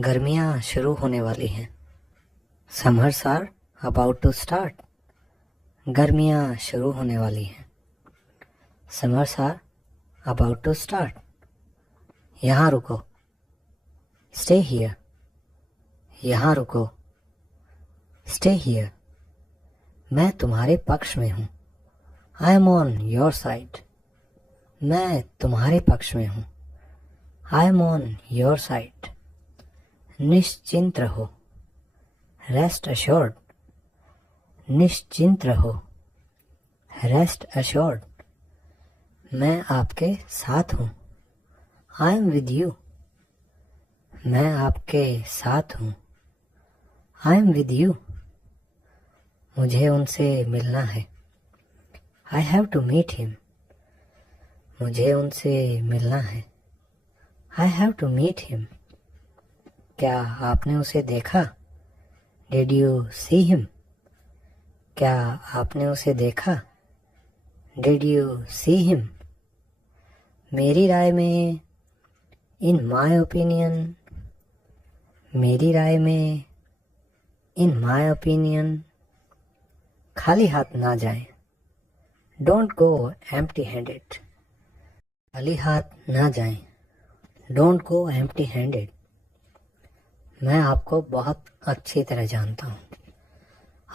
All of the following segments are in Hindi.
गर्मियाँ शुरू होने वाली हैं। Summers are about to start. गर्मियाँ शुरू होने वाली हैं। Summers are about to start. यहाँ रुको। Stay here. यहाँ रुको। Stay here. मैं तुम्हारे पक्ष में हूँ। I am on your side. मैं तुम्हारे पक्ष में हूँ। I am on your side. निश्चिंत रहो। Rest assured. निश्चिंत रहो। Rest assured. मैं आपके साथ हूँ। I am with you. मैं आपके साथ हूँ। I am with you. मुझे उनसे मिलना है। I have to meet him. मुझे उनसे मिलना है। I have to meet him. क्या आपने उसे देखा? Did you see him? क्या आपने उसे देखा? Did you see him? मेरी राय में, इन माई ओपिनियन, मेरी राय में, इन माई ओपिनियन, खाली हाथ ना जाएं। Don't go empty handed. खाली हाथ ना जाएं। Don't go empty handed. मैं आपको बहुत अच्छी तरह जानता हूँ।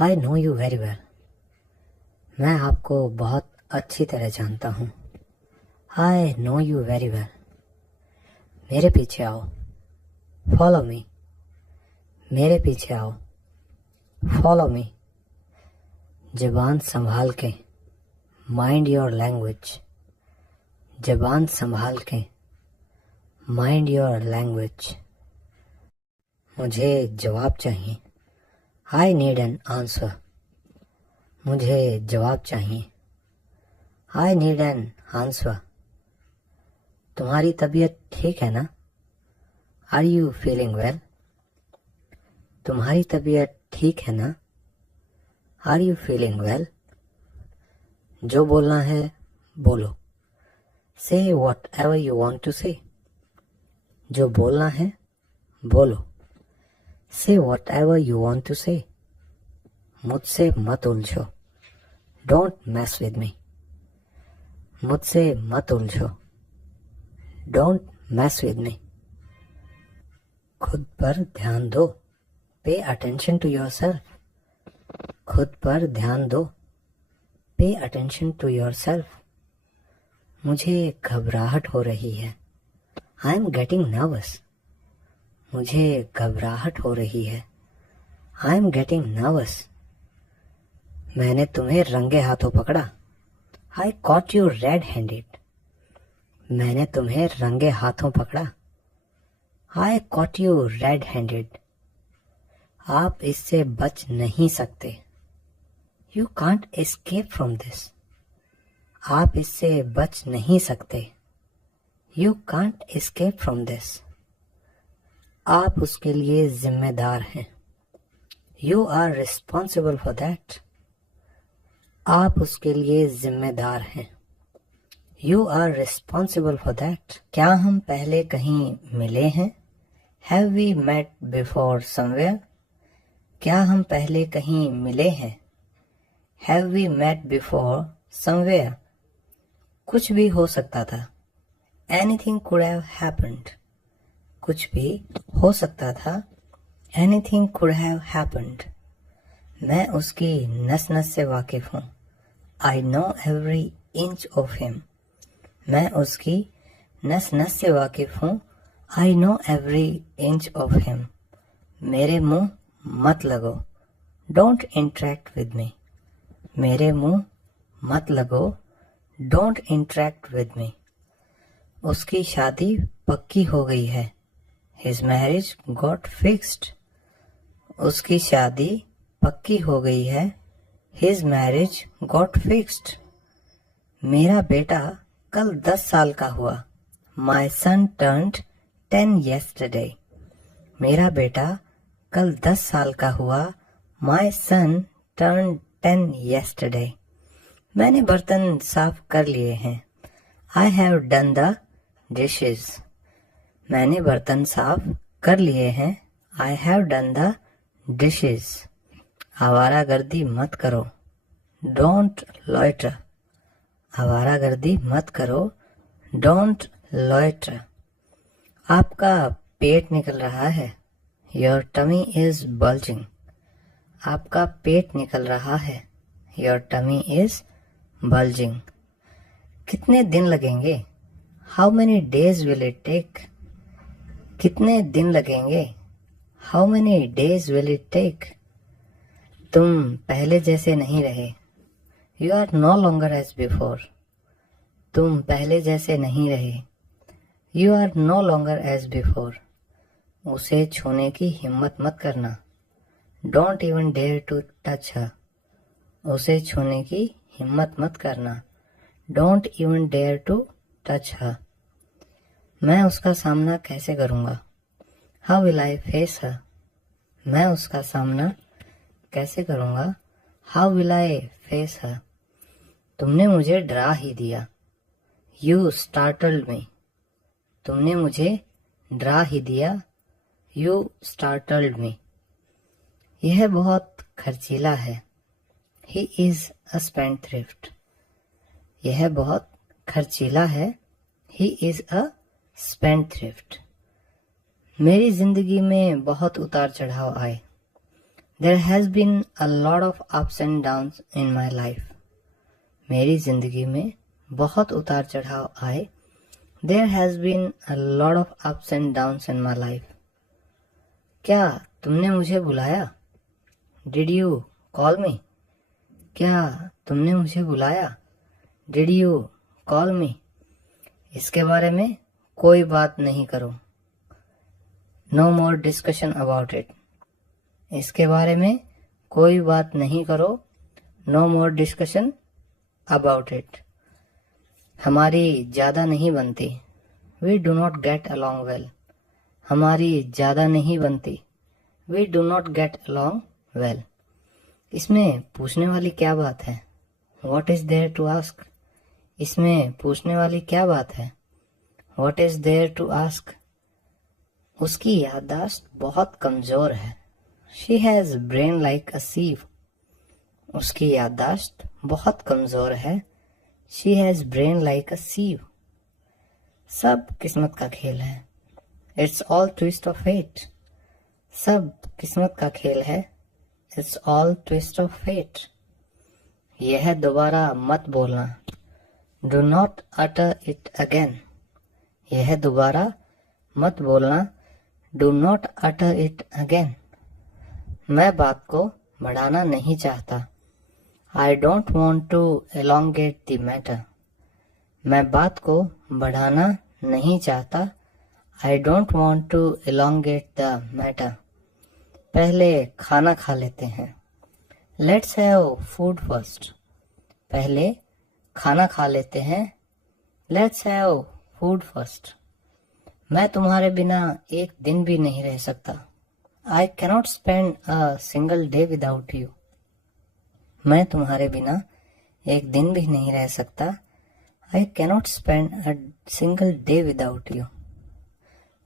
I no you very well. मैं आपको बहुत अच्छी तरह जानता हूँ। I no you very well. मेरे पीछे आओ। Follow me. मेरे पीछे आओ। Follow me. ज़बान संभाल के। Mind your language. ज़बान संभाल के। Mind your language. मुझे जवाब चाहिए। I need an answer. मुझे जवाब चाहिए। I need an answer. तुम्हारी तबीयत ठीक है ना? Are you feeling well? तुम्हारी तबीयत ठीक है ना? Are you feeling well? जो बोलना है बोलो। Say whatever you want to say. जो बोलना है बोलो। Say whatever you want to say. मुझसे मत उलझो। Don't mess with me. मुझसे मत उलझो। Don't mess with me. खुद पर ध्यान दो। Pay attention to your self. खुद पर ध्यान दो। Pay attention to your self. मुझे घबराहट हो रही है। I am getting nervous. मुझे घबराहट हो रही है। I am getting nervous. मैंने तुम्हें रंगे हाथों पकड़ा। I caught you red handed. मैंने तुम्हें रंगे हाथों पकड़ा। I caught you red handed. आप इससे बच नहीं सकते। You can't escape from this. आप इससे बच नहीं सकते। You can't escape from this. आप उसके लिए जिम्मेदार हैं। You are responsible for that. आप उसके लिए जिम्मेदार हैं। You are responsible for that. क्या हम पहले कहीं मिले हैं? Have we met before somewhere? क्या हम पहले कहीं मिले हैं? Have we met before somewhere? कुछ भी हो सकता था। Anything could have happened. कुछ भी हो सकता था। Anything could have happened. मैं उसकी नस नस से वाकिफ हूँ। I know every inch of him. मैं उसकी नस नस से वाकिफ हूँ। I know every inch of him. मेरे मुंह मत लगो। Don't interact with me. मेरे मुंह मत लगो। Don't interact with me. उसकी शादी पक्की हो गई है। His marriage got fixed. उसकी शादी पक्की हो गई है। His marriage got fixed. मेरा बेटा कल 10 साल का हुआ। माई सन टर्न्ड 10 yesterday। मेरा बेटा कल 10 साल का हुआ। माई सन टर्न्ड 10 yesterday। मैंने बर्तन साफ कर लिए हैं। I have done the dishes. मैंने बर्तन साफ कर लिए हैं। I have done the dishes. आवारागर्दी मत करो। Don't loiter. आवारागर्दी मत करो। Don't loiter. आपका पेट निकल रहा है। Your tummy is bulging. आपका पेट निकल रहा है। Your tummy is bulging. कितने दिन लगेंगे? How many days will it take? कितने दिन लगेंगे? How many days will it take? तुम पहले जैसे नहीं रहे। You are no longer as before. तुम पहले जैसे नहीं रहे। You are no longer as before. उसे छूने की हिम्मत मत करना। Don't even dare to touch her. उसे छूने की हिम्मत मत करना। Don't even dare to touch her. मैं उसका सामना कैसे करूंगा? How will I face her? मैं उसका सामना कैसे करूंगा? How will I face her? तुमने मुझे डरा ही दिया। You startled me. तुमने मुझे डरा ही दिया। You startled me. यह बहुत खर्चीला है। He is a spendthrift. यह बहुत खर्चीला है। He is a spendthrift. मेरी जिंदगी में बहुत उतार चढ़ाव आए। There has been a lot of ups and downs in my life. मेरी जिंदगी में बहुत उतार चढ़ाव आए। There has been a lot of ups and downs in my life. क्या तुमने मुझे बुलाया? Did you call me? क्या तुमने मुझे बुलाया? Did you call me? इसके बारे में कोई बात नहीं करो। No more discussion about it. इसके बारे में कोई बात नहीं करो। No more discussion about it. हमारी ज्यादा नहीं बनती। We do not get along well. हमारी ज्यादा नहीं बनती। We do not get along well. इसमें पूछने वाली क्या बात है? What is there to ask? इसमें पूछने वाली क्या बात है? What is there to ask? उसकी याददाश्त बहुत कमजोर है। She has brain like a sieve. उसकी याददाश्त बहुत कमजोर है। She has brain like a sieve. सब किस्मत का खेल है। It's all twist of fate. सब किस्मत का खेल है। It's all twist of fate. यह दोबारा मत बोलना। Do not utter it again. यह दोबारा मत बोलना। Do not utter it again. मैं बात को बढ़ाना नहीं चाहता। I don't want to elongate the matter. मैं बात को बढ़ाना नहीं चाहता। I don't want to elongate the matter. पहले खाना खा लेते हैं। Let's have food first. पहले खाना खा लेते हैं। Let's have food first. मैं तुम्हारे बिना एक दिन भी नहीं रह सकता। I cannot spend a single day without you. मैं तुम्हारे बिना एक दिन भी नहीं रह सकता। I cannot spend a single day without you.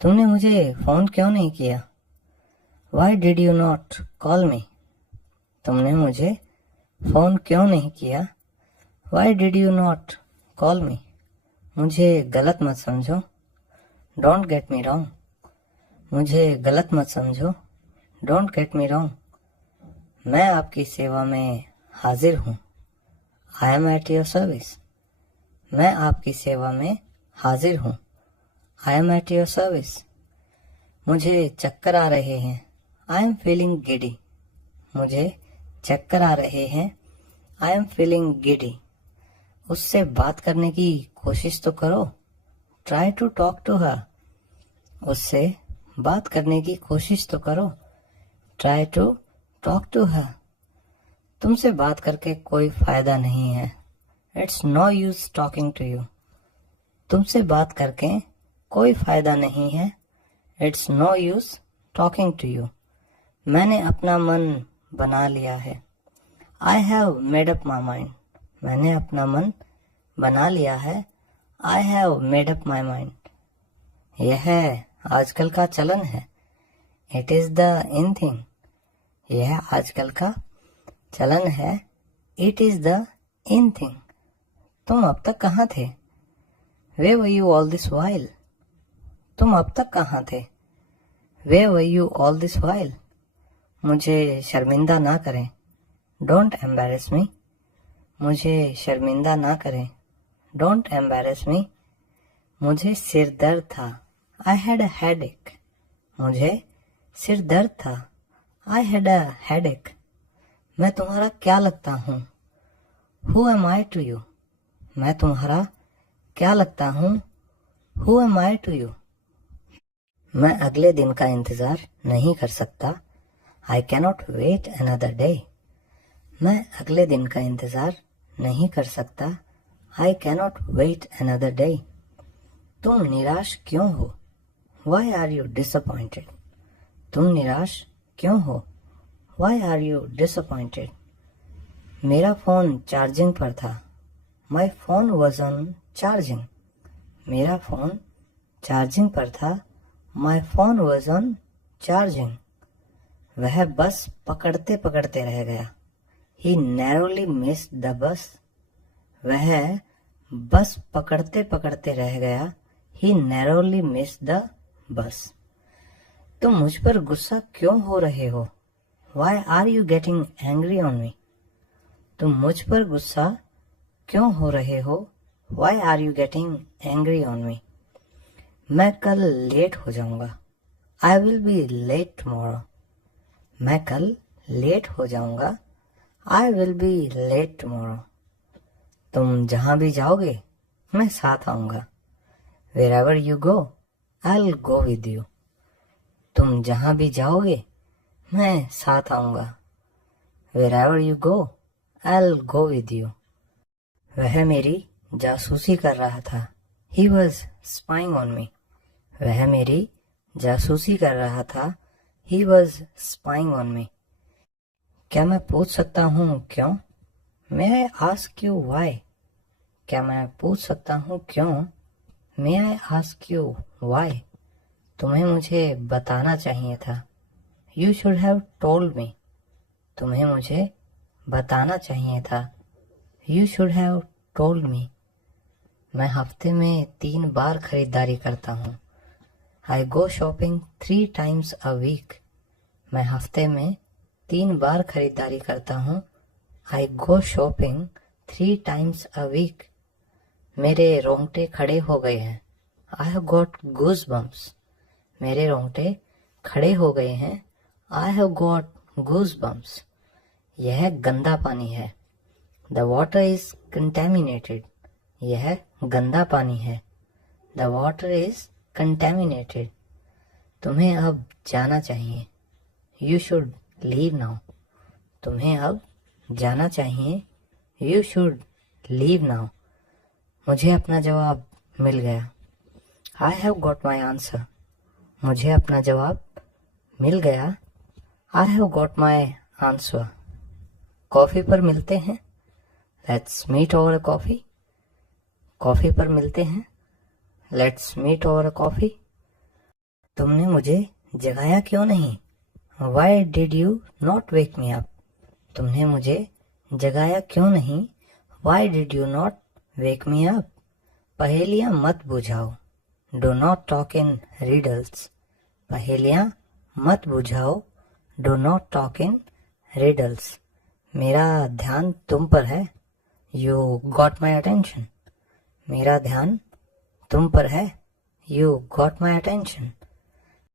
तुमने मुझे फोन क्यों नहीं किया? Why did you not call मी? तुमने मुझे फोन क्यों नहीं किया? Why did you not call मी? मुझे गलत मत समझो। Don't get me wrong. मुझे गलत मत समझो। Don't get me wrong. मैं आपकी सेवा में हाजिर हूँ। I M at your service. मैं आपकी सेवा में हाजिर हूँ। I M at your service. मुझे चक्कर आ रहे हैं। I am feeling giddy. मुझे चक्कर आ रहे हैं। I am feeling giddy. उससे बात करने की कोशिश तो करो। Try to talk to her. उससे बात करने की कोशिश तो करो। Try to talk to her. तुमसे बात करके कोई फायदा नहीं है। It's no use talking to you. तुमसे बात करके कोई फायदा नहीं है। It's no use talking to you. मैंने अपना मन बना लिया है। I have made up my mind. मैंने अपना मन बना लिया है। I have made up my mind. यह आजकल का चलन है। It is the in thing, यह आजकल का चलन है। It is the in thing, तुम अब तक कहाँ थे? Where were you all this while? तुम अब तक कहाँ थे? Where were you all this while? मुझे शर्मिंदा ना करें। Don't embarrass me. मुझे शर्मिंदा ना करें। Don't embarrass me. मुझे सिर दर्द था। I had a headache. मुझे सिर दर्द था। I had a headache. मैं तुम्हारा क्या लगता हूँ? Who am I to you? मैं तुम्हारा क्या लगता हूँ? Who am I to you? मैं अगले दिन का इंतजार नहीं कर सकता। I cannot wait another day. मैं अगले दिन का इंतजार नहीं कर सकता। I cannot wait another day. तुम निराश क्यों हो? Why are you disappointed? तुम निराश क्यों हो? Why are you disappointed? मेरा फोन चार्जिंग पर था। My phone was on charging. मेरा फोन चार्जिंग पर था। My phone was on charging. वह बस पकड़ते पकड़ते रह गया। He narrowly missed the bus. वह बस पकड़ते पकड़ते रह गया। He narrowly missed the bus. तुम मुझ पर गुस्सा क्यों हो रहे हो? Why are you getting angry on me? तुम मुझ पर गुस्सा क्यों हो रहे हो? Why are you getting angry on me? मैं कल लेट हो जाऊंगा। I will be late tomorrow. मैं कल लेट हो जाऊंगा। I will be late tomorrow. तुम जहां भी जाओगे मैं साथ आऊंगा। Wherever you go, I'll go with you. तुम जहां भी जाओगे मैं साथ आऊंगा। Wherever you go, I'll go with you. वह मेरी जासूसी कर रहा था। He was spying on me. वह मेरी जासूसी कर रहा था। He was spying on me. क्या मैं पूछ सकता हूँ क्यों? May I ask you why? क्या मैं पूछ सकता हूँ क्यों? May I ask you why? तुम्हें मुझे बताना चाहिए था। You should have told me. तुम्हें मुझे बताना चाहिए था। You should have told me. मैं हफ्ते में 3 बार खरीदारी करता हूँ। I go shopping 3 times a week. मैं हफ्ते में 3 बार खरीदारी करता हूँ। I go shopping 3 times a week. मेरे रोंगटे खड़े हो गए हैं। I have got goosebumps. मेरे रोंगटे खड़े हो गए हैं। I have got goosebumps. यह गंदा पानी है। The water is contaminated. यह गंदा पानी है। The water is contaminated. तुम्हें अब जाना चाहिए। You should leave now. तुम्हें अब जाना चाहिए। You should leave now. मुझे अपना जवाब मिल गया। I have got my answer. मुझे अपना जवाब मिल गया। I have got my answer. Coffee पर मिलते हैं। Let's meet over a coffee. Coffee पर मिलते हैं। Let's meet over a coffee. तुमने मुझे जगाया क्यों नहीं? Why did you not wake me up? तुमने मुझे जगाया क्यों नहीं? Why did you not wake me up? पहेलियां मत बुझाओ। Do not talk in riddles. पहेलियां मत बुझाओ। Do not talk in riddles. मेरा ध्यान तुम पर है। You got my attention. मेरा ध्यान तुम पर है। You got my attention.